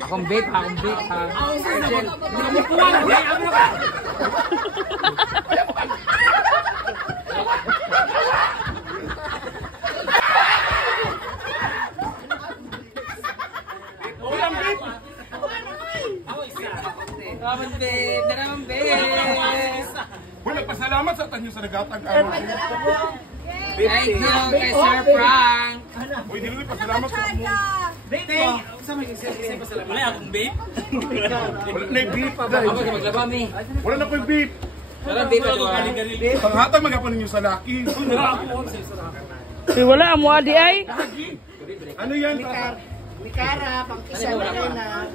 Akong vape ha. Sergeant. Naramang babe. Wala, pasalamat sa tanyo sa nagatag araw. Thank you kay Sir Frank. Uy, dili pasalamat sa mo. Wala akong babe. Wala na beef pa ba? Ako maglaba mi. Wala na ko yung beef. Wala babe ato. Panghatag magapon ninyo sa laki. Wala mo adi ay. Ano yan? Mikara, pang-isa na.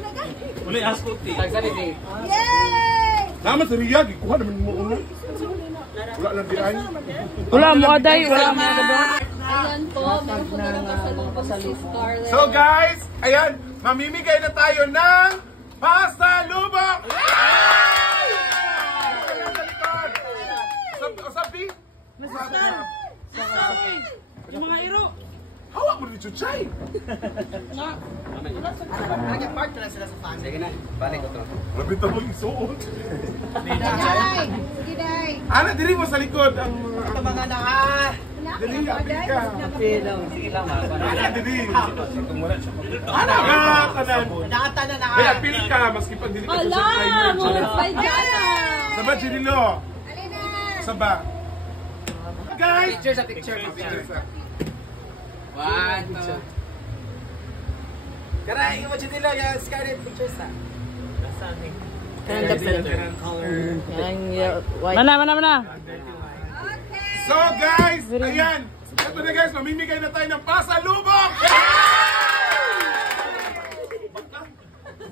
Wala askuti. Tagsabi babe. Yay! Naman sa Riyag, ikuha naman mo una. Wala lang di ay. Wala mo aday, wala mo aday. Ayan po, meron po na nakasalubong si Scarlett. So guys, ayan, mamimigay na tayo ng pasalubong! Sabi? Yung mga iro. Hawak mo rin chuchay! Sige na, balik ko to. Labi ito mo isuot. Sige, Day! Sige, Day! Ana, diri mo sa likod. Ito mga na Diri, apil ka. Sige lang ha. Ana, diri. Ana ka, tanan. Nakatanan na Kaya apil ka, maski pag dili ka sa Ala! subscriber. Moment by Jana! Saba, Chirilo. Alina! Saba. Guys! Picture sa picture. One, two. Karay, mo dyan nila yung Scarlett pictures ha. Mana. So guys, ayan. Ito na guys, mamimigay na tayo ng pasalubong!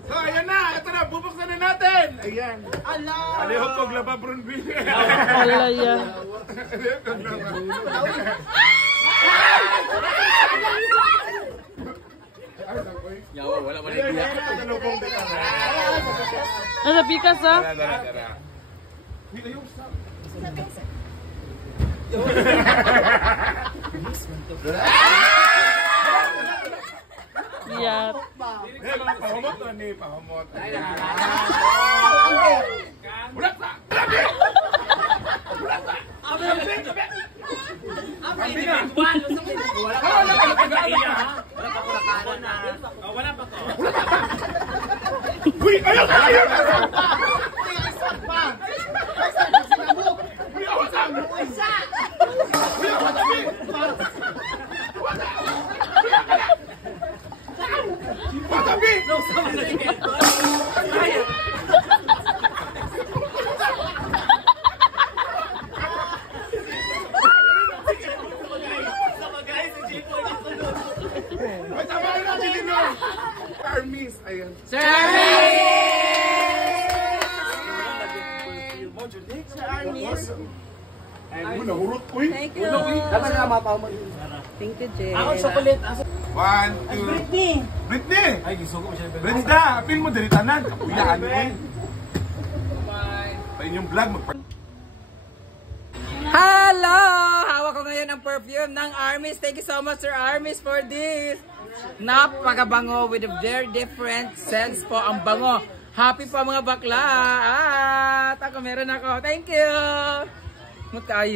So ayan na, ito na, bubuksan na natin! Ayan. Alihog kong laba, Brunby. Alaya. Alihog kong laba. Yawa, wala mo na Ayan, iiyak. ayan, pasalubong din. Ano pikas ha? Tara. Hindi kayo usap. Yat. Eh, mga pahamot na ni, pahamot. Ulat sa! Wala pa to. Uy, ayaw! Armies, ayan. Sir! Ay, nahurot ko eh. Thank you! Dapat na mapahumot. Thank you, Jay. Ako chocolate. 1, 2. Britney! Ay, gisuko mo siya. Brenda, apil mo diri tanan. Kapuyaan mo eh. Sa inyong vlog, Hello! Hawak ko ngayon ang perfume ng Armis. Thank you so much, Sir Armis, for this. Napakabango with a very different scents po ang bango. Happy pa mga bakla. At ako meron ako. Thank you! Mutayo.